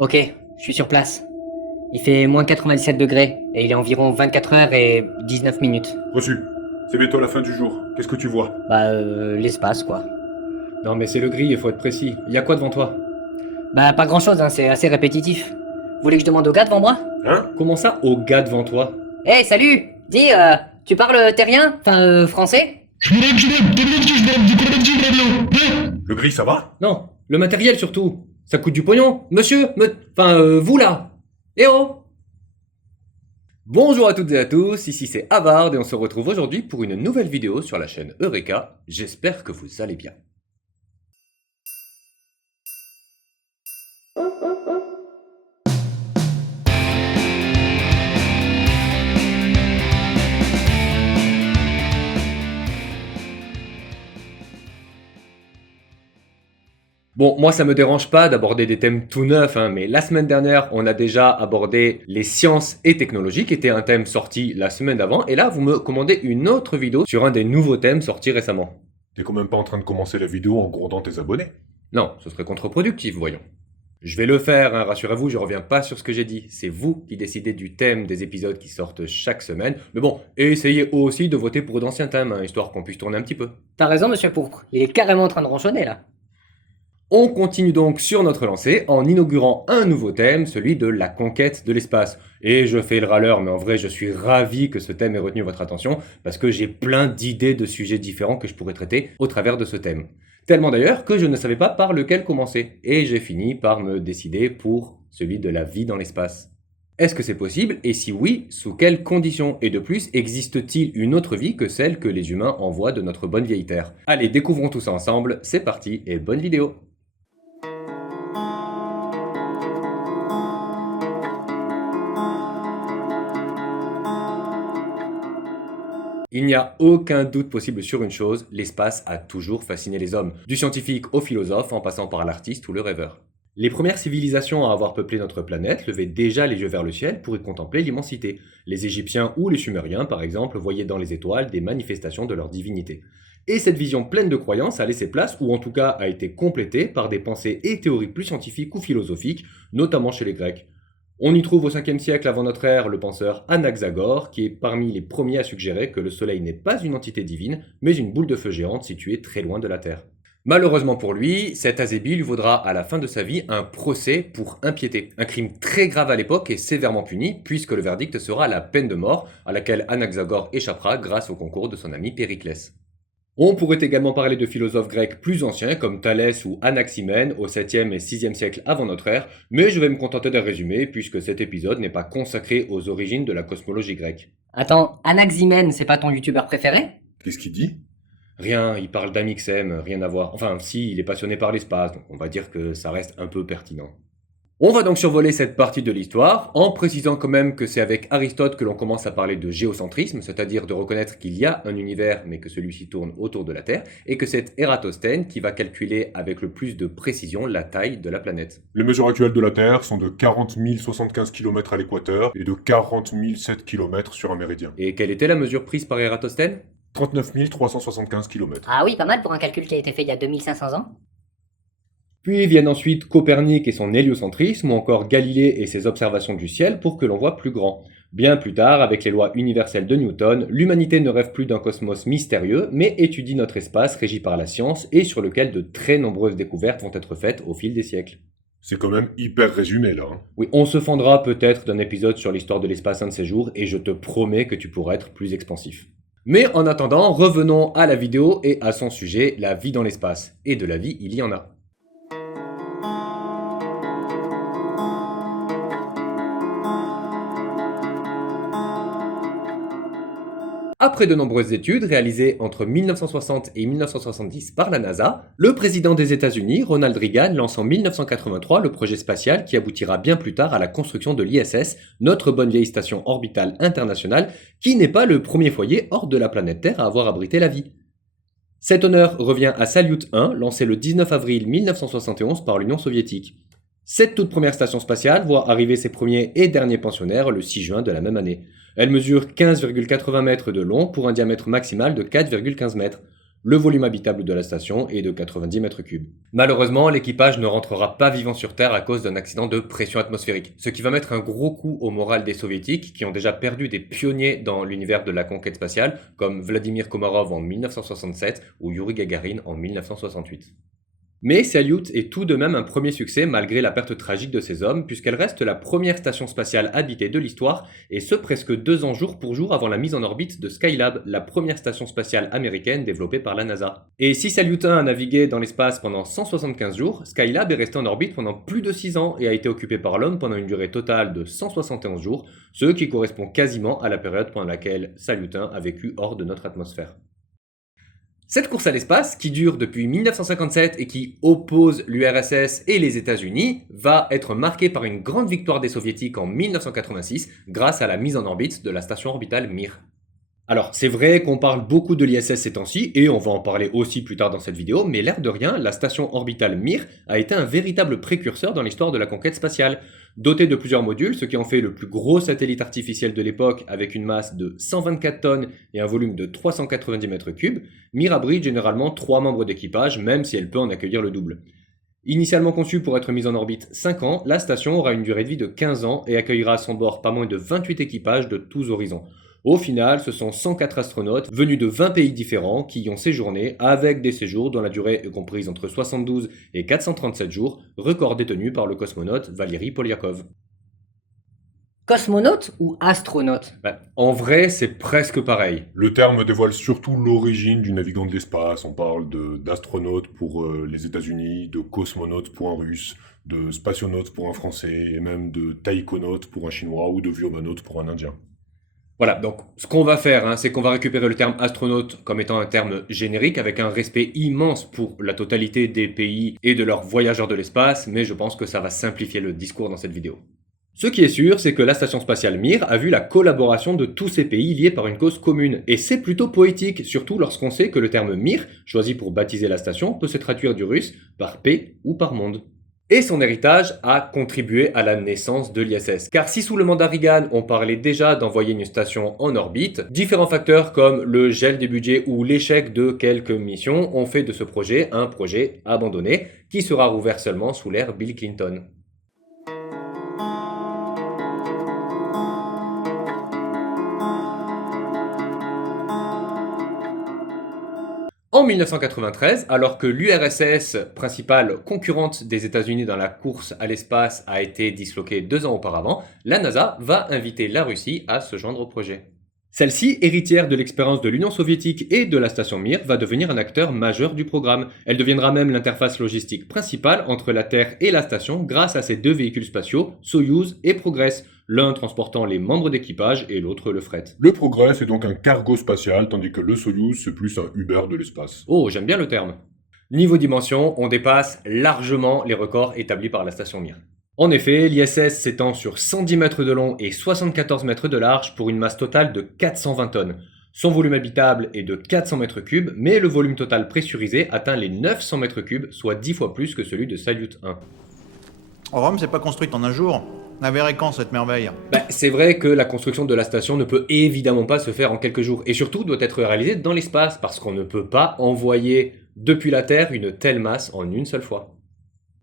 Ok, je suis sur place. Il fait moins 97 degrés et il est environ 24 heures et 19 minutes. Reçu. C'est bientôt la fin du jour. Qu'est-ce que tu vois? L'espace quoi. Non mais c'est le gris, il faut être précis. Il y a quoi devant toi? Bah, pas grand chose, hein, c'est assez répétitif. Vous voulez que je demande au gars devant moi? Hein? Comment ça, au gars devant toi? Hey, salut! Dis, tu parles terrien? Enfin, français? Le gris, ça va? Non, le matériel surtout. Ça coûte du pognon. Monsieur, vous là. Eh oh! Bonjour à toutes et à tous, ici c'est Havard et on se retrouve aujourd'hui pour une nouvelle vidéo sur la chaîne Eureka. J'espère que vous allez bien. Bon, moi ça me dérange pas d'aborder des thèmes tout neufs, mais la semaine dernière on a déjà abordé les sciences et technologies qui était un thème sorti la semaine d'avant et là vous me commandez une autre vidéo sur un des nouveaux thèmes sortis récemment. T'es quand même pas en train de commencer la vidéo en grondant tes abonnés. Non, ce serait contre-productif, voyons. Je vais le faire, rassurez-vous, je reviens pas sur ce que j'ai dit. C'est vous qui décidez du thème des épisodes qui sortent chaque semaine. Mais bon, et essayez aussi de voter pour d'anciens thèmes, histoire qu'on puisse tourner un petit peu. T'as raison, monsieur Pourpre. Il est carrément en train de ronchonner là. On continue donc sur notre lancée en inaugurant un nouveau thème, celui de la conquête de l'espace. Et je fais le râleur, mais en vrai je suis ravi que ce thème ait retenu votre attention, parce que j'ai plein d'idées de sujets différents que je pourrais traiter au travers de ce thème. Tellement d'ailleurs que je ne savais pas par lequel commencer, et j'ai fini par me décider pour celui de la vie dans l'espace. Est-ce que c'est possible? Et si oui, sous quelles conditions? Et de plus, existe-t-il une autre vie que celle que les humains envoient de notre bonne vieille Terre? Allez, découvrons tout ça ensemble, c'est parti et bonne vidéo! Il n'y a aucun doute possible sur une chose, l'espace a toujours fasciné les hommes, du scientifique au philosophe en passant par l'artiste ou le rêveur. Les premières civilisations à avoir peuplé notre planète levaient déjà les yeux vers le ciel pour y contempler l'immensité. Les Égyptiens ou les Sumériens, par exemple, voyaient dans les étoiles des manifestations de leur divinité. Et cette vision pleine de croyances a laissé place, ou en tout cas a été complétée par des pensées et théories plus scientifiques ou philosophiques, notamment chez les Grecs. On y trouve au 5e siècle avant notre ère le penseur Anaxagore, qui est parmi les premiers à suggérer que le Soleil n'est pas une entité divine, mais une boule de feu géante située très loin de la Terre. Malheureusement pour lui, cet Azébi lui vaudra à la fin de sa vie un procès pour impiété, un crime très grave à l'époque et sévèrement puni, puisque le verdict sera la peine de mort, à laquelle Anaxagore échappera grâce au concours de son ami Périclès. On pourrait également parler de philosophes grecs plus anciens comme Thalès ou Anaximène au 7e et 6e siècle avant notre ère, mais je vais me contenter d'un résumé puisque cet épisode n'est pas consacré aux origines de la cosmologie grecque. Attends, Anaximène, c'est pas ton youtubeur préféré? Qu'est-ce qu'il dit? Rien, il parle d'Amixem, rien à voir. Enfin, si, il est passionné par l'espace, donc on va dire que ça reste un peu pertinent. On va donc survoler cette partie de l'histoire, en précisant quand même que c'est avec Aristote que l'on commence à parler de géocentrisme, c'est-à-dire de reconnaître qu'il y a un univers mais que celui-ci tourne autour de la Terre, et que c'est Ératosthène qui va calculer avec le plus de précision la taille de la planète. Les mesures actuelles de la Terre sont de 40 075 km à l'équateur et de 40 007 km sur un méridien. Et quelle était la mesure prise par Ératosthène? 39 375 km. Ah oui, pas mal pour un calcul qui a été fait il y a 2500 ans. Puis viennent ensuite Copernic et son héliocentrisme, ou encore Galilée et ses observations du ciel pour que l'on voit plus grand. Bien plus tard, avec les lois universelles de Newton, l'humanité ne rêve plus d'un cosmos mystérieux, mais étudie notre espace régi par la science et sur lequel de très nombreuses découvertes vont être faites au fil des siècles. C'est quand même hyper résumé là. Oui, on se fendra peut-être d'un épisode sur l'histoire de l'espace un de ces jours, et je te promets que tu pourras être plus expansif. Mais en attendant, revenons à la vidéo et à son sujet, la vie dans l'espace. Et de la vie, il y en a. Après de nombreuses études réalisées entre 1960 et 1970 par la NASA, le président des États-Unis, Ronald Reagan, lance en 1983 le projet spatial qui aboutira bien plus tard à la construction de l'ISS, notre bonne vieille station orbitale internationale, qui n'est pas le premier foyer hors de la planète Terre à avoir abrité la vie. Cet honneur revient à Salyut 1, lancé le 19 avril 1971 par l'Union soviétique. Cette toute première station spatiale voit arriver ses premiers et derniers pensionnaires le 6 juin de la même année. Elle mesure 15,80 mètres de long pour un diamètre maximal de 4,15 mètres. Le volume habitable de la station est de 90 mètres cubes. Malheureusement, l'équipage ne rentrera pas vivant sur Terre à cause d'un accident de pression atmosphérique, ce qui va mettre un gros coup au moral des soviétiques qui ont déjà perdu des pionniers dans l'univers de la conquête spatiale, comme Vladimir Komarov en 1967 ou Yuri Gagarin en 1968. Mais Salyut est tout de même un premier succès malgré la perte tragique de ses hommes, puisqu'elle reste la première station spatiale habitée de l'histoire, et ce presque 2 ans jour pour jour avant la mise en orbite de Skylab, la première station spatiale américaine développée par la NASA. Et si Salyut 1 a navigué dans l'espace pendant 175 jours, Skylab est resté en orbite pendant plus de 6 ans et a été occupé par l'homme pendant une durée totale de 171 jours, ce qui correspond quasiment à la période pendant laquelle Salyut 1 a vécu hors de notre atmosphère. Cette course à l'espace, qui dure depuis 1957 et qui oppose l'URSS et les États-Unis, va être marquée par une grande victoire des soviétiques en 1986 grâce à la mise en orbite de la station orbitale Mir. Alors, c'est vrai qu'on parle beaucoup de l'ISS ces temps-ci, et on va en parler aussi plus tard dans cette vidéo, mais l'air de rien, la station orbitale Mir a été un véritable précurseur dans l'histoire de la conquête spatiale. Dotée de plusieurs modules, ce qui en fait le plus gros satellite artificiel de l'époque avec une masse de 124 tonnes et un volume de 390 mètres cubes, Mir abrite généralement 3 membres d'équipage, même si elle peut en accueillir le double. Initialement conçue pour être mise en orbite 5 ans, la station aura une durée de vie de 15 ans et accueillera à son bord pas moins de 28 équipages de tous horizons. Au final, ce sont 104 astronautes venus de 20 pays différents qui y ont séjourné avec des séjours dont la durée est comprise entre 72 et 437 jours, record détenu par le cosmonaute Valery Polyakov. Cosmonaute ou astronaute? En vrai, c'est presque pareil. Le terme dévoile surtout l'origine du navigant de l'espace. On parle d'astronaute pour les États-Unis, de cosmonaute pour un russe, de spationaute pour un français, et même de taïkonaute pour un chinois ou de viomanaute pour un indien. Voilà, donc ce qu'on va faire, c'est qu'on va récupérer le terme astronaute comme étant un terme générique avec un respect immense pour la totalité des pays et de leurs voyageurs de l'espace, mais je pense que ça va simplifier le discours dans cette vidéo. Ce qui est sûr, c'est que la station spatiale Mir a vu la collaboration de tous ces pays liés par une cause commune, et c'est plutôt poétique, surtout lorsqu'on sait que le terme Mir, choisi pour baptiser la station, peut se traduire du russe par paix ou par monde. Et son héritage a contribué à la naissance de l'ISS. Car si sous le mandat Reagan, on parlait déjà d'envoyer une station en orbite, différents facteurs comme le gel des budgets ou l'échec de quelques missions ont fait de ce projet un projet abandonné qui sera rouvert seulement sous l'ère Bill Clinton. En 1993, alors que l'URSS, principale concurrente des États-Unis dans la course à l'espace, a été disloquée 2 ans auparavant, la NASA va inviter la Russie à se joindre au projet. Celle-ci, héritière de l'expérience de l'Union soviétique et de la station Mir, va devenir un acteur majeur du programme. Elle deviendra même l'interface logistique principale entre la Terre et la station grâce à ses 2 véhicules spatiaux, Soyouz et Progress, l'un transportant les membres d'équipage et l'autre le fret. Le Progress est donc un cargo spatial, tandis que le Soyouz c'est plus un Uber de l'espace. Oh, j'aime bien le terme. Niveau dimension, on dépasse largement les records établis par la station Mir. En effet, l'ISS s'étend sur 110 mètres de long et 74 mètres de large pour une masse totale de 420 tonnes. Son volume habitable est de 400 mètres cubes, mais le volume total pressurisé atteint les 900 mètres cubes, soit 10 fois plus que celui de Salyut 1. Rome s'est pas construite en un jour. La verrait quand cette merveille? C'est vrai que la construction de la station ne peut évidemment pas se faire en quelques jours, et surtout doit être réalisée dans l'espace, parce qu'on ne peut pas envoyer depuis la Terre une telle masse en une seule fois.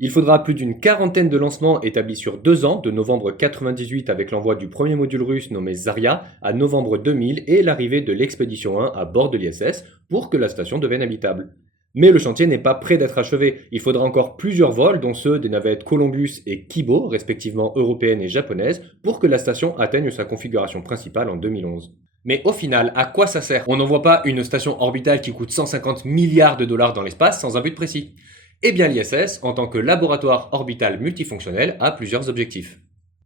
Il faudra plus d'une quarantaine de lancements établis sur 2 ans, de novembre 98 avec l'envoi du premier module russe nommé Zarya à novembre 2000 et l'arrivée de l'expédition 1 à bord de l'ISS pour que la station devienne habitable. Mais le chantier n'est pas prêt d'être achevé. Il faudra encore plusieurs vols, dont ceux des navettes Columbus et Kibo, respectivement européennes et japonaises, pour que la station atteigne sa configuration principale en 2011. Mais au final, à quoi ça sert? On n'envoie pas une station orbitale qui coûte 150 milliards de dollars dans l'espace sans un but précis. Eh bien l'ISS, en tant que laboratoire orbital multifonctionnel, a plusieurs objectifs.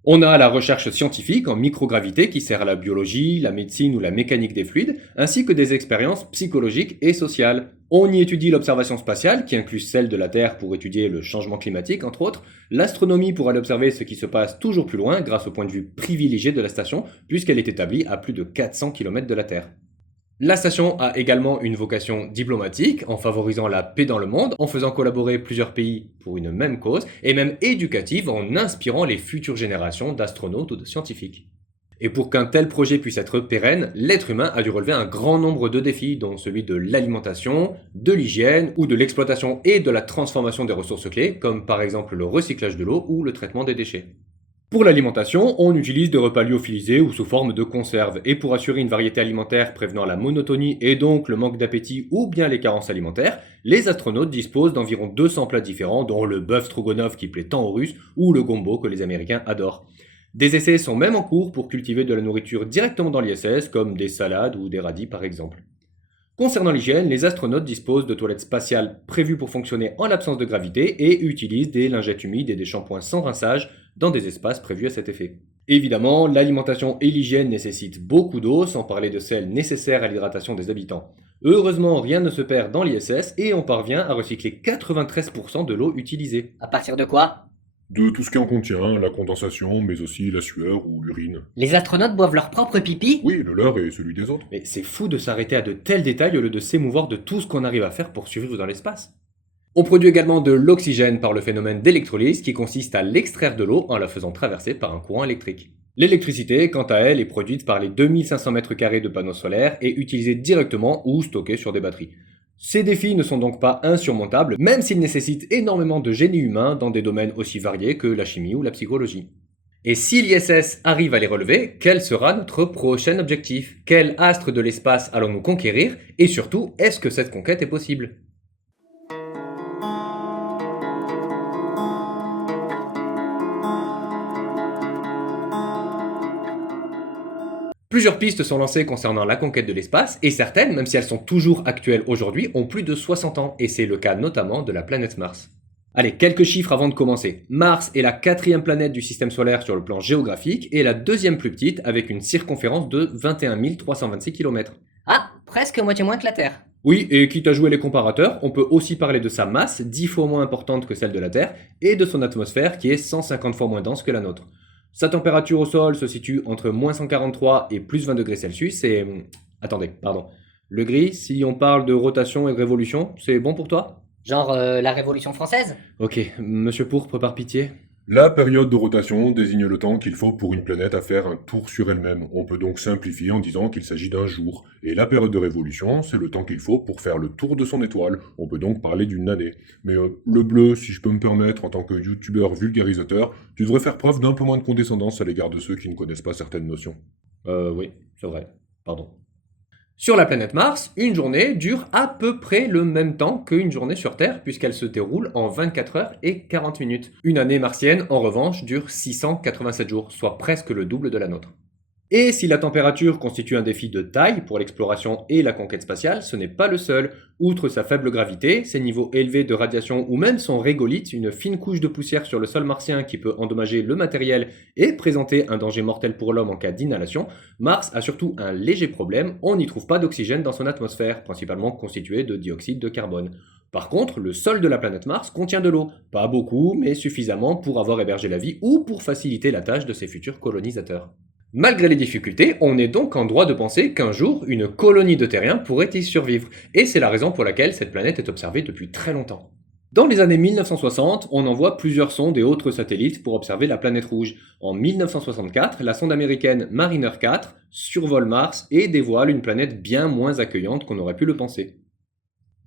On a la recherche scientifique en microgravité qui sert à la biologie, la médecine ou la mécanique des fluides, ainsi que des expériences psychologiques et sociales. On y étudie l'observation spatiale, qui inclut celle de la Terre pour étudier le changement climatique, entre autres, l'astronomie pour aller observer ce qui se passe toujours plus loin grâce au point de vue privilégié de la station, puisqu'elle est établie à plus de 400 km de la Terre. La station a également une vocation diplomatique en favorisant la paix dans le monde, en faisant collaborer plusieurs pays pour une même cause, et même éducative en inspirant les futures générations d'astronautes ou de scientifiques. Et pour qu'un tel projet puisse être pérenne, l'être humain a dû relever un grand nombre de défis, dont celui de l'alimentation, de l'hygiène ou de l'exploitation et de la transformation des ressources clés, comme par exemple le recyclage de l'eau ou le traitement des déchets. Pour l'alimentation, on utilise des repas lyophilisés ou sous forme de conserve, et pour assurer une variété alimentaire prévenant la monotonie et donc le manque d'appétit ou bien les carences alimentaires, les astronautes disposent d'environ 200 plats différents, dont le bœuf stroganoff qui plaît tant aux Russes ou le gombo que les Américains adorent. Des essais sont même en cours pour cultiver de la nourriture directement dans l'ISS, comme des salades ou des radis par exemple. Concernant l'hygiène, les astronautes disposent de toilettes spatiales prévues pour fonctionner en l'absence de gravité et utilisent des lingettes humides et des shampoings sans rinçage dans des espaces prévus à cet effet. Évidemment, l'alimentation et l'hygiène nécessitent beaucoup d'eau, sans parler de celle nécessaire à l'hydratation des habitants. Heureusement, rien ne se perd dans l'ISS et on parvient à recycler 93% de l'eau utilisée. À partir de quoi? De tout ce qui en contient, la condensation, mais aussi la sueur ou l'urine. Les astronautes boivent leur propre pipi? Oui, le leur et celui des autres. Mais c'est fou de s'arrêter à de tels détails au lieu de s'émouvoir de tout ce qu'on arrive à faire pour survivre dans l'espace. On produit également de l'oxygène par le phénomène d'électrolyse qui consiste à l'extraire de l'eau en la faisant traverser par un courant électrique. L'électricité, quant à elle, est produite par les 2500 m² de panneaux solaires et utilisée directement ou stockée sur des batteries. Ces défis ne sont donc pas insurmontables, même s'ils nécessitent énormément de génie humain dans des domaines aussi variés que la chimie ou la psychologie. Et si l'ISS arrive à les relever, quel sera notre prochain objectif? Quel astre de l'espace allons-nous conquérir? Et surtout, est-ce que cette conquête est possible? Plusieurs pistes sont lancées concernant la conquête de l'espace, et certaines, même si elles sont toujours actuelles aujourd'hui, ont plus de 60 ans, et c'est le cas notamment de la planète Mars. Allez, quelques chiffres avant de commencer. Mars est la 4e planète du système solaire sur le plan géographique, et la 2e plus petite avec une circonférence de 21 326 km. Ah, presque moitié moins que la Terre. Oui, et quitte à jouer les comparateurs, on peut aussi parler de sa masse, 10 fois moins importante que celle de la Terre, et de son atmosphère qui est 150 fois moins dense que la nôtre. Sa température au sol se situe entre moins 143 et plus 20 degrés Celsius et... Attendez, pardon. Le gris, si on parle de rotation et de révolution, c'est bon pour toi? Genre la Révolution française? Ok, Monsieur Pourpre, par pitié. La période de rotation désigne le temps qu'il faut pour une planète à faire un tour sur elle-même. On peut donc simplifier en disant qu'il s'agit d'un jour. Et la période de révolution, c'est le temps qu'il faut pour faire le tour de son étoile. On peut donc parler d'une année. Mais le bleu, si je peux me permettre, en tant que youtubeur vulgarisateur, tu devrais faire preuve d'un peu moins de condescendance à l'égard de ceux qui ne connaissent pas certaines notions. Oui, c'est vrai. Pardon. Sur la planète Mars, une journée dure à peu près le même temps qu'une journée sur Terre, puisqu'elle se déroule en 24 heures et 40 minutes. Une année martienne, en revanche, dure 687 jours, soit presque le double de la nôtre. Et si la température constitue un défi de taille pour l'exploration et la conquête spatiale, ce n'est pas le seul. Outre sa faible gravité, ses niveaux élevés de radiation ou même son régolithe, une fine couche de poussière sur le sol martien qui peut endommager le matériel et présenter un danger mortel pour l'homme en cas d'inhalation, Mars a surtout un léger problème, on n'y trouve pas d'oxygène dans son atmosphère, principalement constitué de dioxyde de carbone. Par contre, le sol de la planète Mars contient de l'eau. Pas beaucoup, mais suffisamment pour avoir hébergé la vie ou pour faciliter la tâche de ses futurs colonisateurs. Malgré les difficultés, on est donc en droit de penser qu'un jour, une colonie de terriens pourrait y survivre, et c'est la raison pour laquelle cette planète est observée depuis très longtemps. Dans les années 1960, on envoie plusieurs sondes et autres satellites pour observer la planète rouge. En 1964, la sonde américaine Mariner 4 survole Mars et dévoile une planète bien moins accueillante qu'on aurait pu le penser.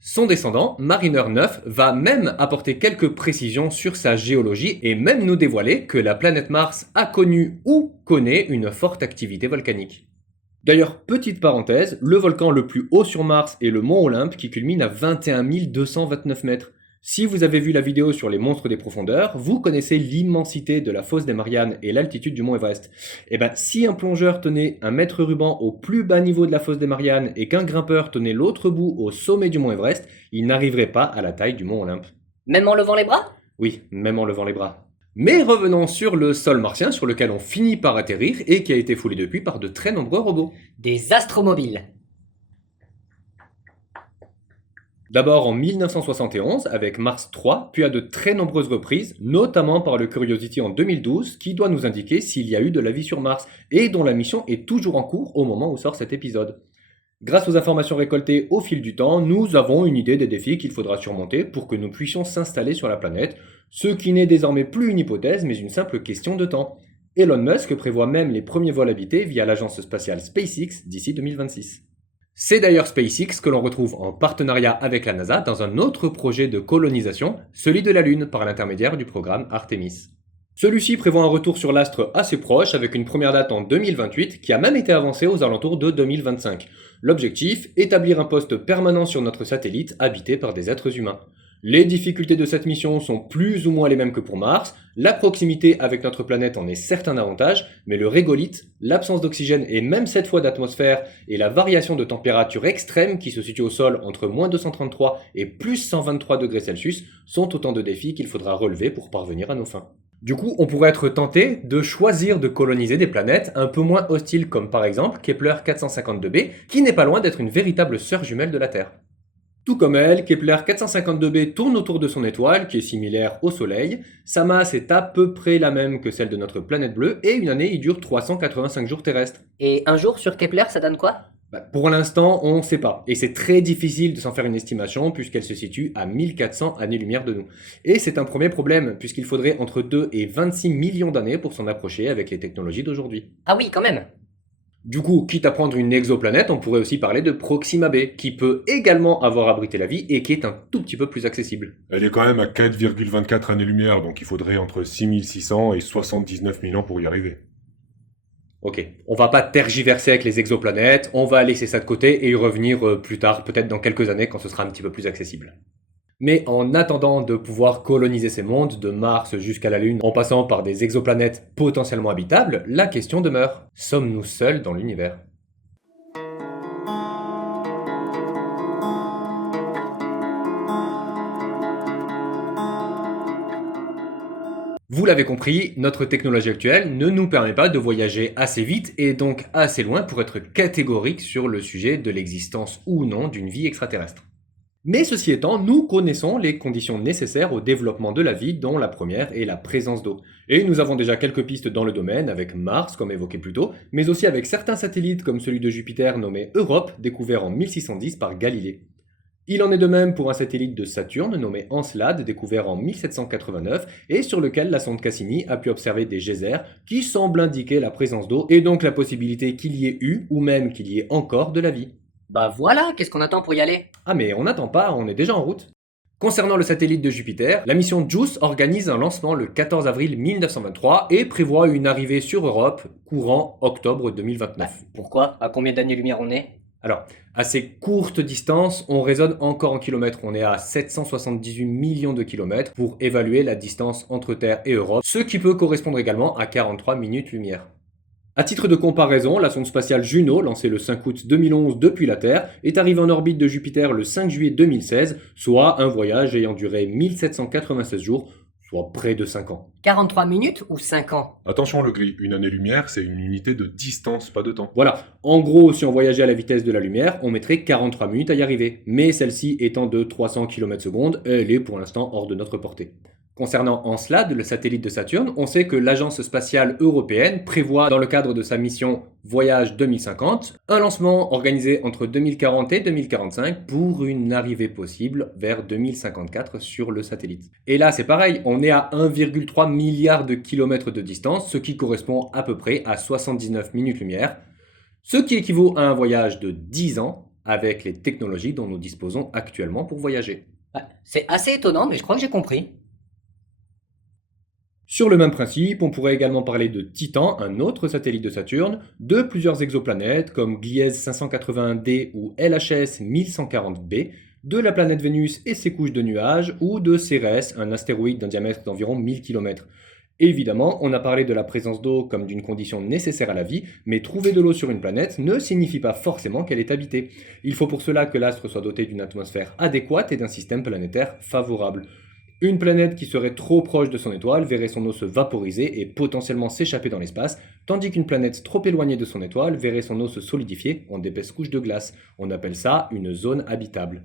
Son descendant, Mariner 9, va même apporter quelques précisions sur sa géologie et même nous dévoiler que la planète Mars a connu ou connaît une forte activité volcanique. D'ailleurs, petite parenthèse, le volcan le plus haut sur Mars est le mont Olympe qui culmine à 21 229 mètres. Si vous avez vu la vidéo sur les monstres des profondeurs, vous connaissez l'immensité de la fosse des Mariannes et l'altitude du mont Everest. Et ben, si un plongeur tenait un mètre ruban au plus bas niveau de la fosse des Mariannes et qu'un grimpeur tenait l'autre bout au sommet du mont Everest, il n'arriverait pas à la taille du mont Olympe. Même en levant les bras? Oui, même en levant les bras. Mais revenons sur le sol martien sur lequel on finit par atterrir et qui a été foulé depuis par de très nombreux robots. Des astromobiles. D'abord en 1971 avec Mars 3, puis à de très nombreuses reprises, notamment par le Curiosity en 2012, qui doit nous indiquer s'il y a eu de la vie sur Mars, et dont la mission est toujours en cours au moment où sort cet épisode. Grâce aux informations récoltées au fil du temps, nous avons une idée des défis qu'il faudra surmonter pour que nous puissions s'installer sur la planète, ce qui n'est désormais plus une hypothèse mais une simple question de temps. Elon Musk prévoit même les premiers vols habités via l'agence spatiale SpaceX d'ici 2026. C'est d'ailleurs SpaceX que l'on retrouve en partenariat avec la NASA dans un autre projet de colonisation, celui de la Lune par l'intermédiaire du programme Artemis. Celui-ci prévoit un retour sur l'astre assez proche avec une première date en 2028 qui a même été avancée aux alentours de 2025. L'objectif, établir un poste permanent sur notre satellite habité par des êtres humains. Les difficultés de cette mission sont plus ou moins les mêmes que pour Mars, la proximité avec notre planète en est certes un avantage, mais le régolithe, l'absence d'oxygène et même cette fois d'atmosphère et la variation de température extrême qui se situe au sol entre moins 233 et plus 123 degrés Celsius sont autant de défis qu'il faudra relever pour parvenir à nos fins. Du coup, on pourrait être tenté de choisir de coloniser des planètes un peu moins hostiles comme par exemple Kepler 452b, qui n'est pas loin d'être une véritable sœur jumelle de la Terre. Tout comme elle, Kepler 452b tourne autour de son étoile, qui est similaire au Soleil. Sa masse est à peu près la même que celle de notre planète bleue, et une année y dure 385 jours terrestres. Et un jour sur Kepler, ça donne quoi? Pour l'instant, on ne sait pas, et c'est très difficile de s'en faire une estimation, puisqu'elle se situe à 1400 années-lumière de nous. Et c'est un premier problème, puisqu'il faudrait entre 2 et 26 millions d'années pour s'en approcher avec les technologies d'aujourd'hui. Ah oui, quand même. Du coup, quitte à prendre une exoplanète, on pourrait aussi parler de Proxima b, qui peut également avoir abrité la vie et qui est un tout petit peu plus accessible. Elle est quand même à 4,24 années-lumière, donc il faudrait entre 6600 et 79 000 ans pour y arriver. Ok, on va pas tergiverser avec les exoplanètes, on va laisser ça de côté et y revenir plus tard, peut-être dans quelques années quand ce sera un petit peu plus accessible. Mais en attendant de pouvoir coloniser ces mondes, de Mars jusqu'à la Lune, en passant par des exoplanètes potentiellement habitables, la question demeure, sommes-nous seuls dans l'univers ? Vous l'avez compris, notre technologie actuelle ne nous permet pas de voyager assez vite et donc assez loin pour être catégorique sur le sujet de l'existence ou non d'une vie extraterrestre. Mais ceci étant, nous connaissons les conditions nécessaires au développement de la vie, dont la première est la présence d'eau. Et nous avons déjà quelques pistes dans le domaine, avec Mars, comme évoqué plus tôt, mais aussi avec certains satellites comme celui de Jupiter nommé Europe, découvert en 1610 par Galilée. Il en est de même pour un satellite de Saturne nommé Encelade, découvert en 1789, et sur lequel la sonde Cassini a pu observer des geysers qui semblent indiquer la présence d'eau, et donc la possibilité qu'il y ait eu, ou même qu'il y ait encore de la vie. Bah voilà, qu'est-ce qu'on attend pour y aller? Ah mais on n'attend pas, on est déjà en route. Concernant le satellite de Jupiter, la mission JUICE organise un lancement le 14 avril 1923 et prévoit une arrivée sur Europe courant octobre 2029. Pourquoi? À combien d'années-lumière on est? Alors, à ces courtes distances, on raisonne encore en kilomètres. On est à 778 millions de kilomètres pour évaluer la distance entre Terre et Europe, ce qui peut correspondre également à 43 minutes-lumière. À titre de comparaison, la sonde spatiale Juno, lancée le 5 août 2011 depuis la Terre, est arrivée en orbite de Jupiter le 5 juillet 2016, soit un voyage ayant duré 1796 jours, soit près de 5 ans. 43 minutes ou 5 ans? Attention le gris, une année-lumière, c'est une unité de distance, pas de temps. Voilà, en gros, si on voyageait à la vitesse de la lumière, on mettrait 43 minutes à y arriver. Mais celle-ci étant de 300 km/s, elle est pour l'instant hors de notre portée. Concernant Encelade, le satellite de Saturne, on sait que l'Agence spatiale européenne prévoit, dans le cadre de sa mission Voyage 2050, un lancement organisé entre 2040 et 2045 pour une arrivée possible vers 2054 sur le satellite. Et là, c'est pareil, on est à 1,3 milliard de kilomètres de distance, ce qui correspond à peu près à 79 minutes-lumière, ce qui équivaut à un voyage de 10 ans avec les technologies dont nous disposons actuellement pour voyager. C'est assez étonnant, mais je crois que j'ai compris. Sur le même principe, on pourrait également parler de Titan, un autre satellite de Saturne, de plusieurs exoplanètes comme Gliese 581d ou LHS 1140b, de la planète Vénus et ses couches de nuages, ou de Cérès, un astéroïde d'un diamètre d'environ 1000 km. Évidemment, on a parlé de la présence d'eau comme d'une condition nécessaire à la vie, mais trouver de l'eau sur une planète ne signifie pas forcément qu'elle est habitée. Il faut pour cela que l'astre soit doté d'une atmosphère adéquate et d'un système planétaire favorable. Une planète qui serait trop proche de son étoile verrait son eau se vaporiser et potentiellement s'échapper dans l'espace, tandis qu'une planète trop éloignée de son étoile verrait son eau se solidifier en d'épaisses couches de glace. On appelle ça une zone habitable.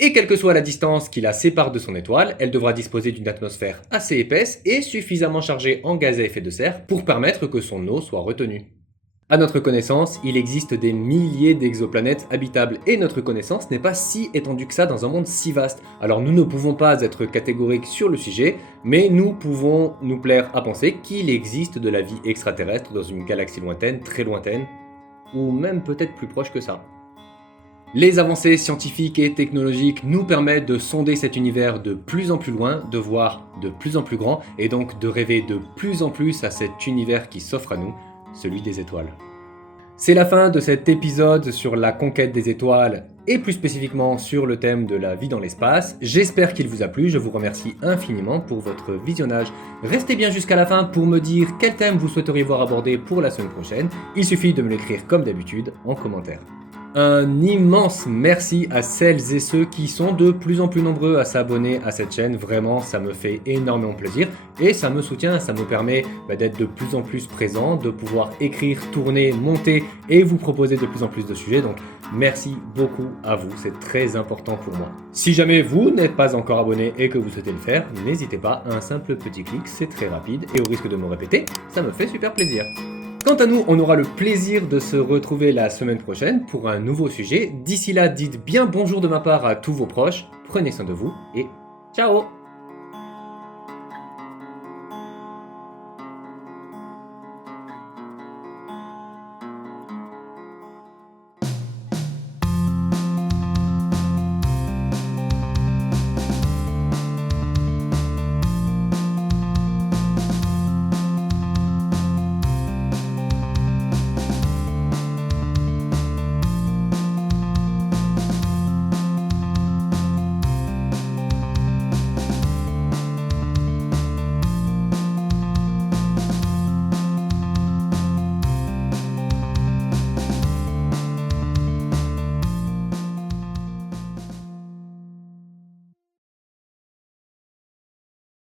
Et quelle que soit la distance qui la sépare de son étoile, elle devra disposer d'une atmosphère assez épaisse et suffisamment chargée en gaz à effet de serre pour permettre que son eau soit retenue. À notre connaissance, il existe des milliers d'exoplanètes habitables et notre connaissance n'est pas si étendue que ça dans un monde si vaste. Alors nous ne pouvons pas être catégoriques sur le sujet, mais nous pouvons nous plaire à penser qu'il existe de la vie extraterrestre dans une galaxie lointaine, très lointaine, ou même peut-être plus proche que ça. Les avancées scientifiques et technologiques nous permettent de sonder cet univers de plus en plus loin, de voir de plus en plus grand et donc de rêver de plus en plus à cet univers qui s'offre à nous, celui des étoiles. C'est la fin de cet épisode sur la conquête des étoiles et plus spécifiquement sur le thème de la vie dans l'espace. J'espère qu'il vous a plu, je vous remercie infiniment pour votre visionnage. Restez bien jusqu'à la fin pour me dire quel thème vous souhaiteriez voir abordé pour la semaine prochaine. Il suffit de me l'écrire comme d'habitude en commentaire. Un immense merci à celles et ceux qui sont de plus en plus nombreux à s'abonner à cette chaîne. Vraiment, ça me fait énormément plaisir et ça me soutient, ça me permet d'être de plus en plus présent, de pouvoir écrire, tourner, monter et vous proposer de plus en plus de sujets. Donc merci beaucoup à vous, c'est très important pour moi. Si jamais vous n'êtes pas encore abonné et que vous souhaitez le faire, n'hésitez pas, un simple petit clic, c'est très rapide et au risque de me répéter, ça me fait super plaisir. Quant à nous, on aura le plaisir de se retrouver la semaine prochaine pour un nouveau sujet. D'ici là, dites bien bonjour de ma part à tous vos proches, prenez soin de vous et ciao!